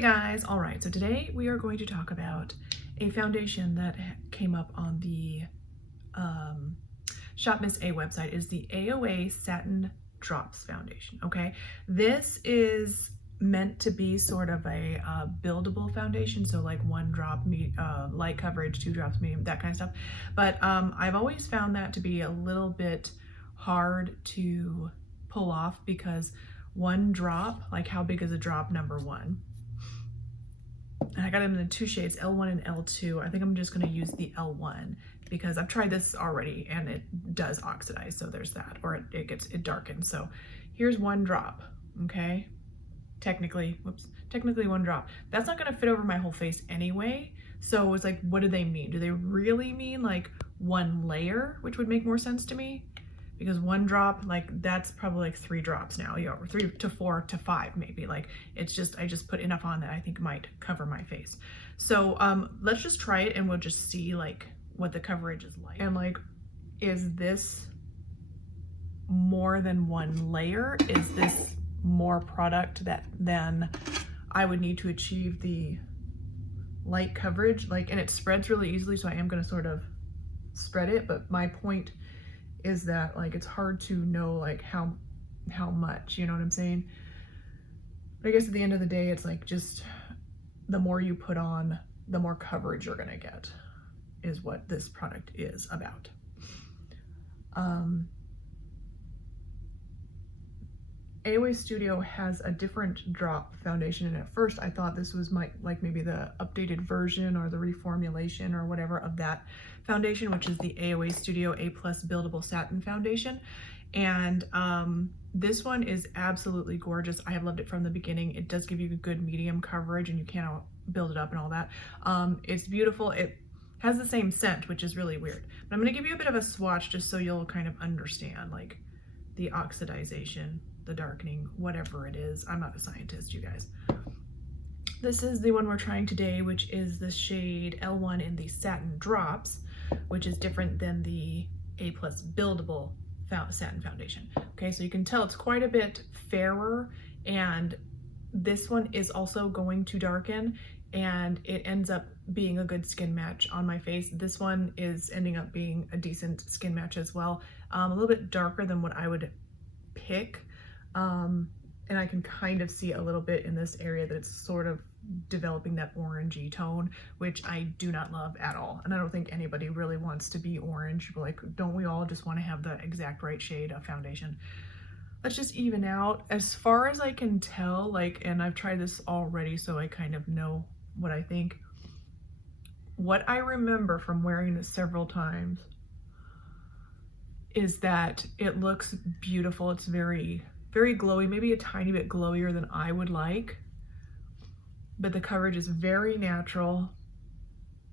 Hey guys, all right, so today we are going to talk about a foundation that came up on the Shop Miss A website. Is the AOA Satin Drops Foundation, okay? This is meant to be sort of a buildable foundation, so like 1 drop light coverage, 2 drops medium, that kind of stuff. But I've always found that to be a little bit hard to pull off because 1 drop, like how big is a drop number 1? And I got them in 2 shades, L1 and L2. I think I'm just going to use the L1 because I've tried this already and it does oxidize, so there's that, or it darkens. So here's 1 drop, okay? Technically 1 drop. That's not going to fit over my whole face anyway. So it's like, what do they mean? Do they really mean like 1 layer, which would make more sense to me? Because 1 drop, like that's probably like 3 drops now, you know, 3 to 4 to 5 maybe. Like it's just, I just put enough on that I think might cover my face. So let's just try it and we'll just see like what the coverage is like. And like, is this more than 1 layer? Is this more product than I would need to achieve the light coverage? Like, and it spreads really easily, so I am gonna sort of spread it, but my point is that like it's hard to know like how much, you know what I'm saying? But I guess at the end of the day, it's like just the more you put on, the more coverage you're gonna get, is what this product is about. AOA Studio has a different drop foundation, and at first I thought this was like maybe the updated version or the reformulation or whatever of that foundation, which is the AOA Studio A+ Buildable Satin Foundation. And this one is absolutely gorgeous. I have loved it from the beginning. It does give you a good medium coverage and you can build it up and all that. It's beautiful. It has the same scent, which is really weird. But I'm gonna give you a bit of a swatch just so you'll kind of understand like the oxidization, the darkening, whatever it is. I'm not a scientist, you guys. This is the one we're trying today, which is the shade L1 in the Satin Drops, which is different than the A+ Buildable Satin Foundation. Okay, so you can tell it's quite a bit fairer, and this one is also going to darken, and it ends up being a good skin match on my face. This one is ending up being a decent skin match as well. A little bit darker than what I would pick. And I can kind of see a little bit in this area that it's sort of developing that orangey tone, which I do not love at all. And I don't think anybody really wants to be orange. Like, don't we all just want to have the exact right shade of foundation? Let's just even out. As far as I can tell, like, and I've tried this already, so I kind of know what I think. What I remember from wearing this several times is that it looks beautiful. It's very glowy, maybe a tiny bit glowier than I would like, but the coverage is very natural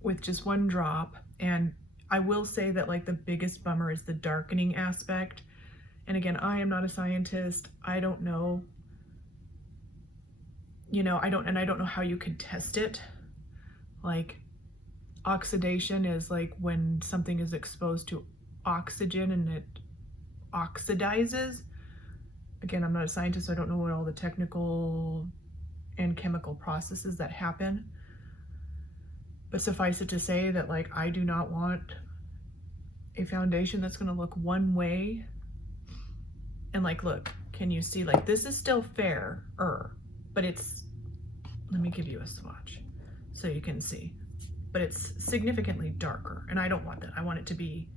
with just 1 drop. And I will say that like the biggest bummer is the darkening aspect. And again, I am not a scientist. I don't know, you know, I don't know how you could test it. Like, oxidation is like when something is exposed to oxygen and it oxidizes. Again, I'm not a scientist, so I don't know what all the technical and chemical processes that happen. But suffice it to say that like I do not want a foundation that's gonna look one way. And like, look, can you see, like this is still fairer, but it's, let me give you a swatch so you can see, but it's significantly darker, and I don't want that. I want it to be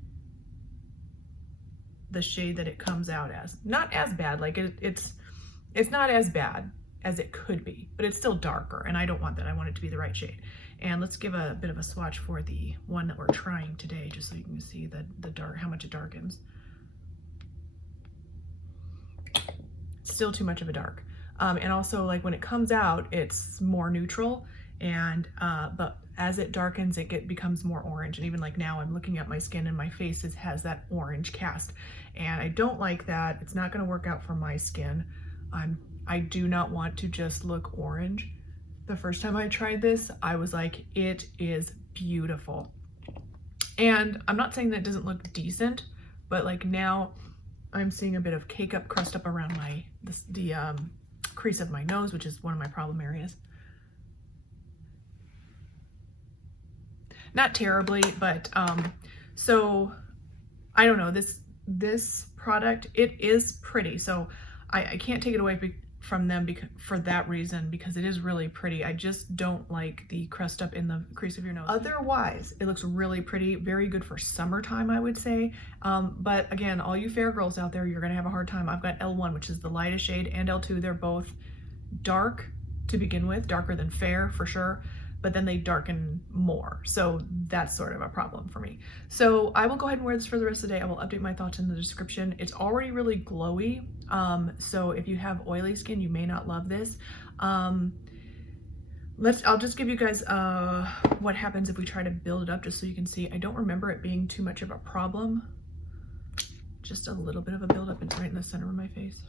the shade that it comes out as. Not as bad, like it's not as bad as it could be, but it's still darker, and I don't want that. I want it to be the right shade. And let's give a bit of a swatch for the one that we're trying today, just so you can see the dark, how much it darkens. Still too much of a dark. And also like when it comes out, it's more neutral, and but as it darkens, it becomes more orange. And even like now I'm looking at my skin and my face has that orange cast, and I don't like that. It's not going to work out for my skin. I do not want to just look orange. The first time I tried this, I was like, it is beautiful. And I'm not saying that it doesn't look decent, but like now I'm seeing a bit of cake crust up around the crease of my nose, which is one of my problem areas. not terribly, but so I don't know, this product, it is pretty, so I can't take it away from them for that reason, because it is really pretty. I just don't like the crust up in the crease of your nose. Otherwise, it looks really pretty, very good for summertime, I would say. But again, all you fair girls out there, you're gonna have a hard time. I've got L1, which is the lightest shade, and L2. They're both dark to begin with, darker than fair for sure, but then they darken more. So that's sort of a problem for me. So I will go ahead and wear this for the rest of the day. I will update my thoughts in the description. It's already really glowy. So if you have oily skin, you may not love this. I'll just give you guys what happens if we try to build it up, just so you can see. I don't remember it being too much of a problem. Just a little bit of a buildup. It's right in the center of my face.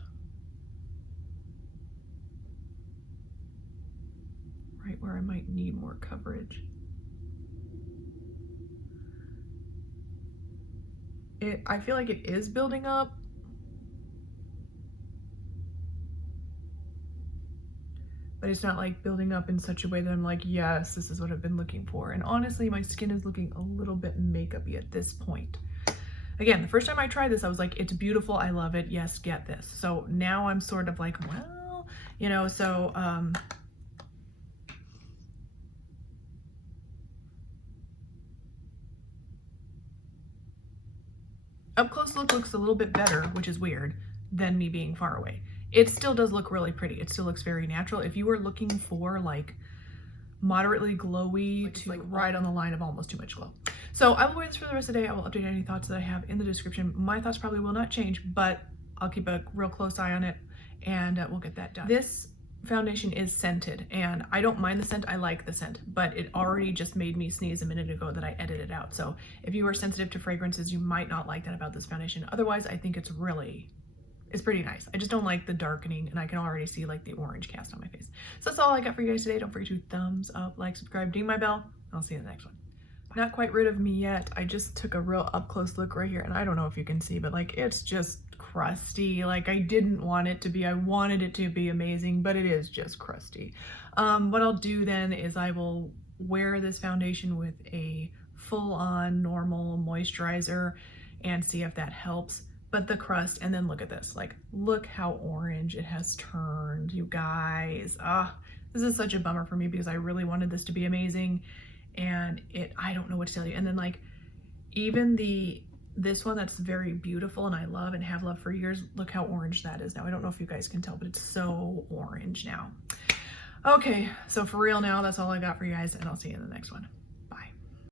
Right where I might need more coverage. I feel like it is building up. But it's not like building up in such a way that I'm like, yes, this is what I've been looking for. And honestly, my skin is looking a little bit makeup-y at this point. Again, the first time I tried this, I was like, it's beautiful, I love it, yes, get this. So now I'm sort of like, well, you know, so up close looks a little bit better, which is weird, than me being far away. It still does look really pretty. It still looks very natural. If you were looking for like moderately glowy to like right on the line of almost too much glow. So I will wear this for the rest of the day. I will update any thoughts that I have in the description. My thoughts probably will not change, but I'll keep a real close eye on it, and we'll get that done. This foundation is scented, and I don't mind the scent. I like the scent, but it already just made me sneeze a minute ago that I edited out. So if you are sensitive to fragrances, you might not like that about this foundation. Otherwise, I think it's pretty nice. I just don't like the darkening, and I can already see like the orange cast on my face. So that's all I got for you guys today. Don't forget to thumbs up, like, subscribe, ding my bell. I'll see you in the next one. Not quite rid of me yet. I just took a real up close look right here, and I don't know if you can see, but like it's just crusty. Like I didn't want it to be. I wanted it to be amazing, but it is just crusty. What I'll do then is I will wear this foundation with a full-on normal moisturizer and see if that helps. But the crust, and then look at this, like look how orange it has turned, you guys. This is such a bummer for me because I really wanted this to be amazing, and I don't know what to tell you. And then like even this one that's very beautiful and I love and have loved for years, look how orange that is now. I don't know if you guys can tell, but it's so orange now. Okay, so for real now, that's all I got for you guys, and I'll see you in the next one.